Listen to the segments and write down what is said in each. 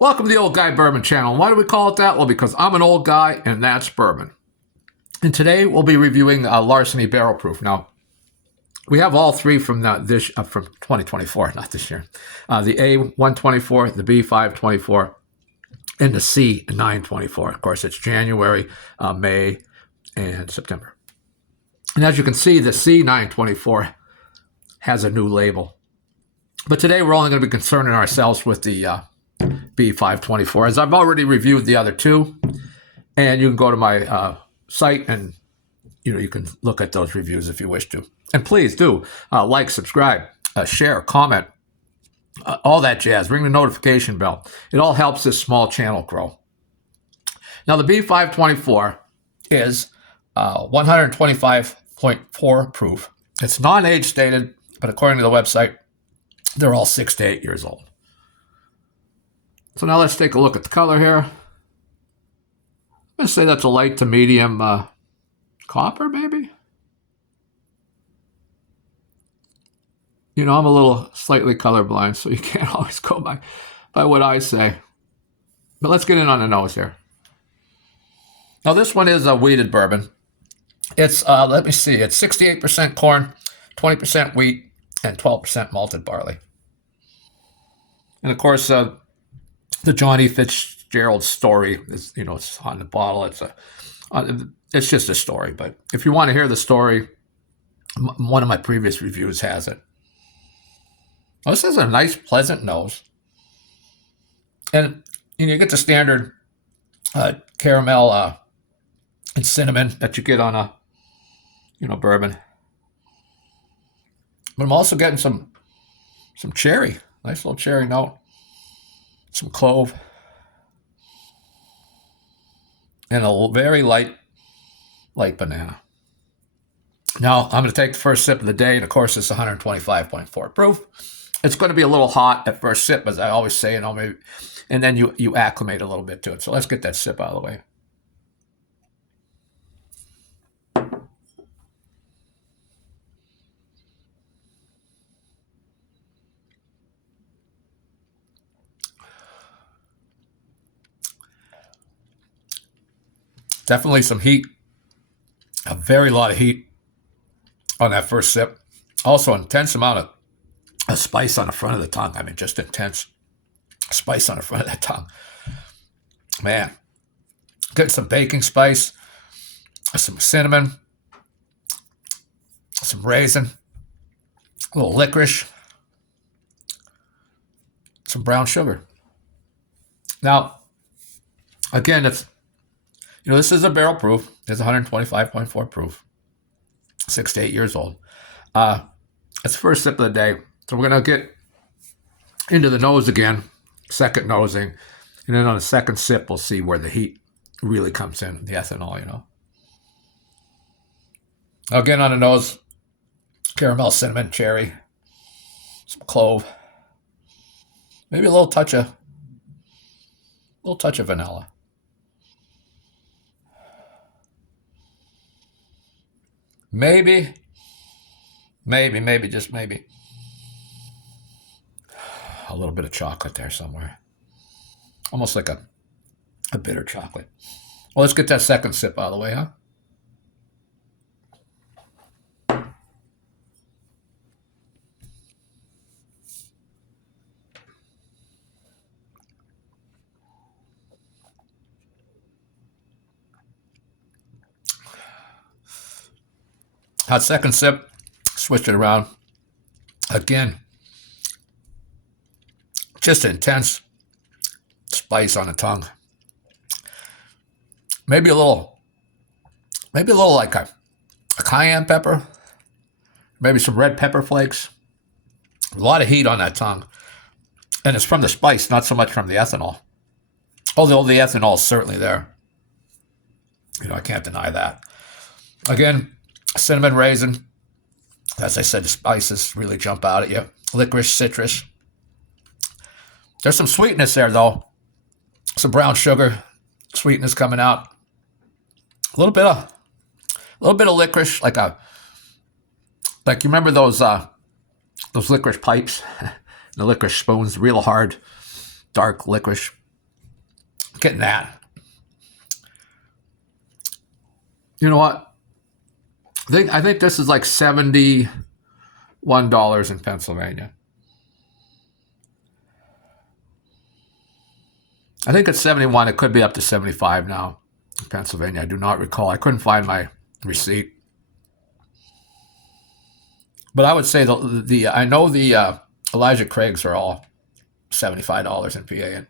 Welcome to the Old Guy Bourbon channel. Why do we call it that? Well, because I'm an old guy and that's bourbon. And today we'll be reviewing Larceny Barrel Proof. Now, we have all three from from 2024, not this year. The A124, the B524, and the C924. Of course, it's January, May, and September. And as you can see, the C924 has a new label. But today we're only going to be concerning ourselves with the B524, as I've already reviewed the other two, and you can go to my site and you can look at those reviews if you wish to. And please do like, subscribe, share, comment, all that jazz. Ring the notification bell. It all helps this small channel grow. Now the B524 is 125.4 proof. It's non-age stated, but according to the website, they're all 6 to 8 years old. So now let's take a look at the color here. I'm going to say that's a light to medium copper, maybe? You know, I'm a little slightly colorblind, so you can't always go by what I say. But let's get in on the nose here. Now this one is a wheated bourbon. It's, let me see, it's 68% corn, 20% wheat, and 12% malted barley. And of course, the Johnny Fitzgerald story is, it's on the bottle. It's just a story. But if you want to hear the story, one of my previous reviews has it. Well, this has a nice, pleasant nose. And you get the standard caramel and cinnamon that you get on a, bourbon. But I'm also getting some cherry. Nice little cherry note. Some clove. And a very light banana. Now, I'm going to take the first sip of the day, and of course, it's 125.4 proof. It's going to be a little hot at first sip, as I always say, and then you acclimate a little bit to it. So let's get that sip out of the way. Definitely some heat, a very lot of heat on that first sip. Also, intense amount of spice on the front of the tongue. I mean, just intense spice on the front of that tongue. Man, getting some baking spice, some cinnamon, some raisin, a little licorice, some brown sugar. Now, again, this is a barrel proof. It's 125.4 proof. 6 to 8 years old. It's the first sip of the day. So we're going to get into the nose again, second nosing. And then on the second sip, we'll see where the heat really comes in, the ethanol, Again, on the nose, caramel, cinnamon, cherry, some clove, maybe a little touch of vanilla. Maybe, just maybe, a little bit of chocolate there somewhere. Almost like a bitter chocolate. Well, let's get that second sip out of the way, huh? Hot second sip, switch it around. Again, just intense spice on the tongue. Maybe a little like a cayenne pepper. Maybe some red pepper flakes. A lot of heat on that tongue. And it's from the spice, not so much from the ethanol. Although the ethanol is certainly there. I can't deny that. Again, cinnamon, raisin. As I said, the spices really jump out at you. Licorice, citrus. There's some sweetness there, though. Some brown sugar, sweetness coming out. A little bit of licorice, like you remember those licorice pipes, the licorice spoons, real hard, dark licorice. Getting that. You know what? I think this is like $71 in Pennsylvania. I think it's 71. It could be up to 75 now in Pennsylvania. I do not recall. I couldn't find my receipt. But I would say I know the Elijah Craigs are all $75 in PA. And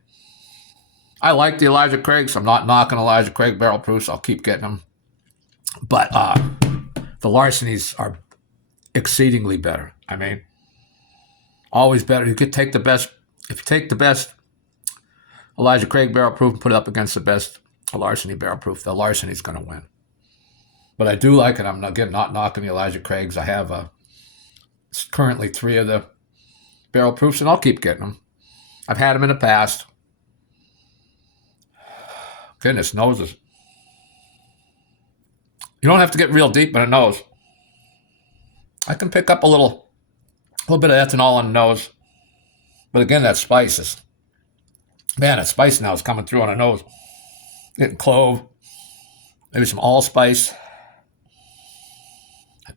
I like the Elijah Craigs. I'm not knocking Elijah Craig barrel proofs. I'll keep getting them. But the Larcenys are exceedingly better. I mean, always better. You could take the best. If you take the best Elijah Craig barrel proof and put it up against the best Larceny barrel proof, the Larceny's going to win. But I do like it. I'm again not knocking the Elijah Craigs. I have currently 3 of the barrel proofs, and I'll keep getting them. I've had them in the past. Goodness, noses. You don't have to get real deep in a nose. I can pick up a little bit of ethanol in the nose. But again, that spice is, man, that spice now is coming through on the nose. Getting clove, maybe some allspice,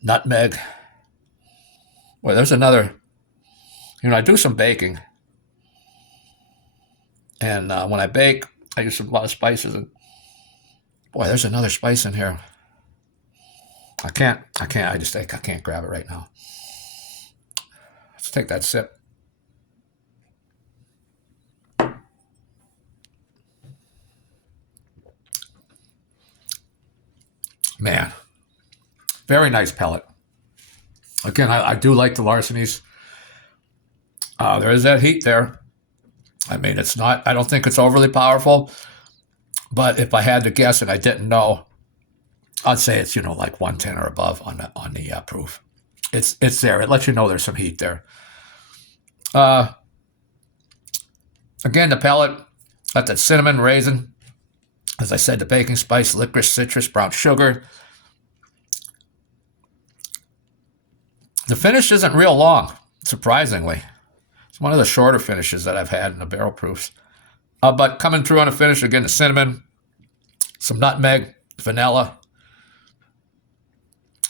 nutmeg. Boy, there's another, I do some baking. And when I bake, I use a lot of spices. And boy, there's another spice in here. I can't grab it right now. Let's take that sip. Man, very nice pellet. Again, I do like the Larcenys. There is that heat there. I mean, it's not, I don't think it's overly powerful, but if I had to guess and I didn't know, I'd say it's, like 110 or above on the proof. It's there. It lets you know there's some heat there. Again, the pellet, got that cinnamon, raisin, as I said, the baking spice, licorice, citrus, brown sugar. The finish isn't real long, surprisingly. It's one of the shorter finishes that I've had in the barrel proofs. But coming through on the finish, again, the cinnamon, some nutmeg, vanilla,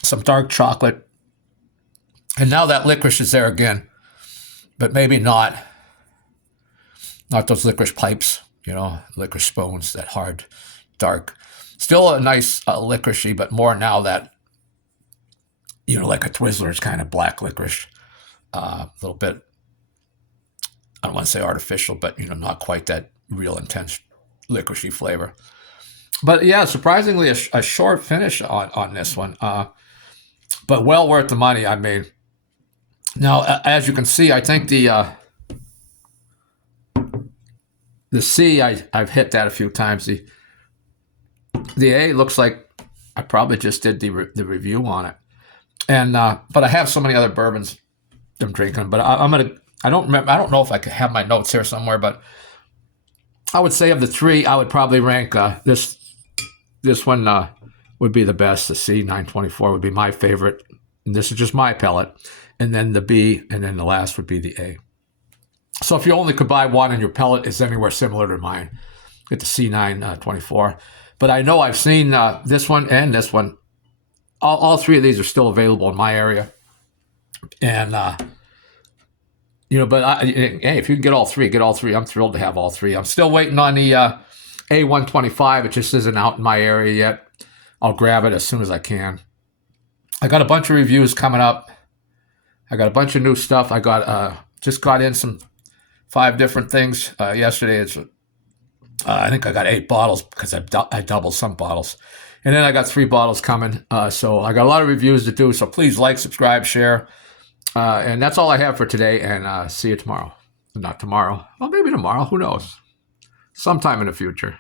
some dark chocolate. And now that licorice is there again, but maybe not those licorice pipes, licorice spoons, that hard, dark. Still a nice licoricey, but more now that, like a Twizzler's kind of black licorice. A little bit, I don't want to say artificial, but, not quite that real intense licoricey flavor. But yeah, surprisingly a short finish on this one. But well worth the money. I mean, now, as you can see, I think the C, I've hit that a few times. The A looks like I probably just did the review on it. And but I have so many other bourbons I'm drinking. But I don't know if I could have my notes here somewhere, but I would say of the 3, I would probably rank this one would be the best. The C924 would be my favorite. And this is just my pellet. And then the B, and then the last would be the A. So if you only could buy one and your pellet is anywhere similar to mine, get the C924. But I know I've seen this one and this one. All 3 of these are still available in my area. And, but hey, if you can get all 3, get all 3. I'm thrilled to have all 3. I'm still waiting on the A125. It just isn't out in my area yet. I'll grab it as soon as I can. I got a bunch of reviews coming up. I got a bunch of new stuff. I got just got in some 5 different things yesterday. It's I think I got 8 bottles because I doubled some bottles, and then I got 3 bottles coming. So I got a lot of reviews to do. So please like, subscribe, share, and that's all I have for today. And see you tomorrow. Not tomorrow. Well, maybe tomorrow. Who knows? Sometime in the future.